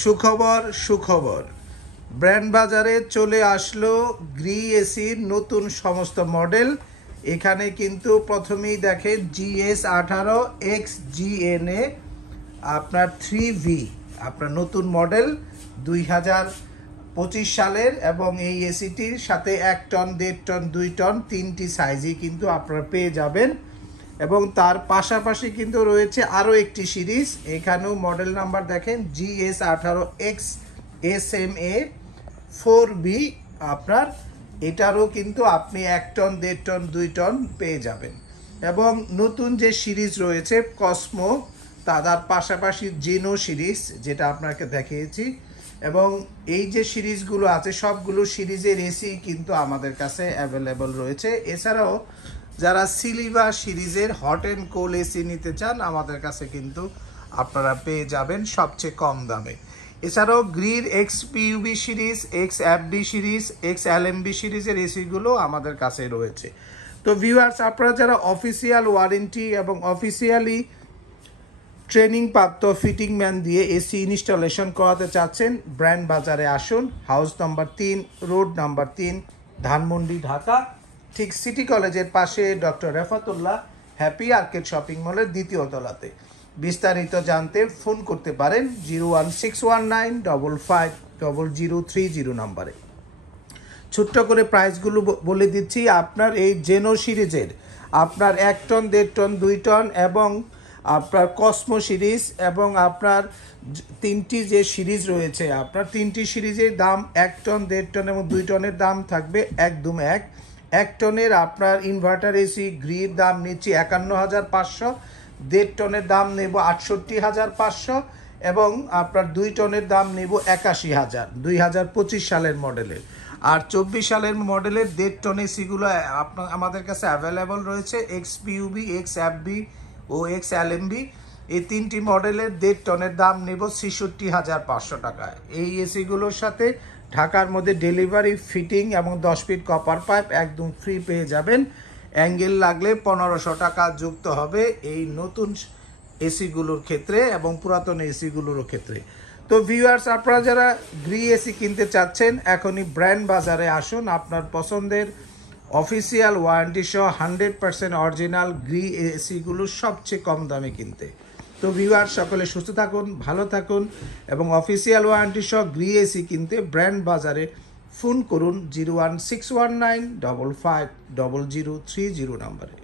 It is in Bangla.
সুখবর সুখবর, ব্র্যান্ড বাজারে চলে আসলো গ্রি এসির নতুন সমস্ত মডেল। এখানে কিন্তু প্রথমেই দেখেন GS18 XGNA আপনার 3V আপনার নতুন মডেল 2025 সালের, এবং এই এসিটির সাথে 1 টন 1.5 টন 2 টন তিনটি সাইজই কিন্তু আপনারা পেয়ে যাবেন। এবং তার পাশাপাশি কিন্তু রয়েছে আরও একটি সিরিজ, এখানেও মডেল নাম্বার দেখেন GS18XSMA 4B আপনার, এটারও কিন্তু আপনি 1 টন 1.5 টন 2 টন পেয়ে যাবেন। এবং নতুন যে সিরিজ রয়েছে কসমো, তার পাশাপাশি জেনো সিরিজ যেটা আপনাকে দেখিয়েছি, এবং এই যে সিরিজগুলো আছে সবগুলো সিরিজের এসি কিন্তু আমাদের কাছে অ্যাভেলেবল রয়েছে। এছাড়াও যারা সিলিভা সিরিজের হট অ্যান্ড কোল্ড এসি নিতে চান আমাদের কাছে কিন্তু আপনারা পেয়ে যাবেন সবচেয়ে কম দামে। এছাড়াও গ্রির XPUB series, XFD series, XLMB সিরিজের এসিগুলো আমাদের কাছে রয়েছে। তো ভিউয়ার্স, আপনারা যারা অফিসিয়াল ওয়ারেন্টি এবং অফিসিয়ালি ট্রেনিং প্রাপ্ত ফিটিং ম্যান দিয়ে এসি ইনস্টলেশন করাতে চাচ্ছেন, ব্র্যান্ড বাজারে আসুন। House number 3, road number 3, Dhanmondi, Dhaka, ঠিক সিটি কলেজের পাশে doctor Refatullah happy arcade shopping মলের 2য় তলাতে। বিস্তারিত জানতে ফোন করতে পারেন 01619550030 নম্বরে। ছোট্ট করে প্রাইসগুলো বলে দিচ্ছি। আপনার এই জেনো সিরিজের আপনার 1 টন 1.5 টন 2 টন এবং আপনার কসমো সিরিজ এবং আপনার তিনটি যে সিরিজ রয়েছে, আপনার তিনটি সিরিজের দাম 1 টন 1.5 টন এবং 2 টনের দাম থাকবে একদম 1 টনের আপনার ইনভার্টার এসি গ্রির দাম নিচ্ছি 51,500, 1.5 টনের দাম নেব 68,500 এবং আপনার 2 টনের দাম নেব 81,000, 2025 সালের মডেলের। আর 24 সালের মডেলের 1.5 টন এসিগুলো আপনার আমাদের কাছে অ্যাভেলেবল রয়েছে XPUB, XFB ও XLMB। এই তিনটি মডেলের 1.5 টনের দাম নেব 66,500 টাকায়। এই এসিগুলোর সাথে ঢাকার মধ্যে ডেলিভারি, ফিটিং এবং 10 ফিট কপার পাইপ একদম ফ্রি পেয়ে যাবেন। অ্যাঙ্গেল লাগলে 1500 টাকা যুক্ত হবে এই নতুন এসিগুলোর ক্ষেত্রে এবং পুরাতন এসিগুলোর ক্ষেত্রে। তো ভিউয়ার্স, আপনারা যারা গ্রি এসি কিনতে চাচ্ছেন এখনই ব্র্যান্ড বাজারে আসুন আপনার পছন্দের অফিসিয়াল ওয়ারেন্টি সহ 100% অরিজিনাল গ্রি এসিগুলো সবচেয়ে কম দামে কিনতে। তো ভিউয়ার্স, সকলে সুস্থ থাকুন, ভালো থাকুন এবং অফিসিয়াল ওয়ারেন্টি সহ গ্রি এসি কিনতে ব্র্যান্ড বাজারে ফোন করুন 01619550030 নম্বরে।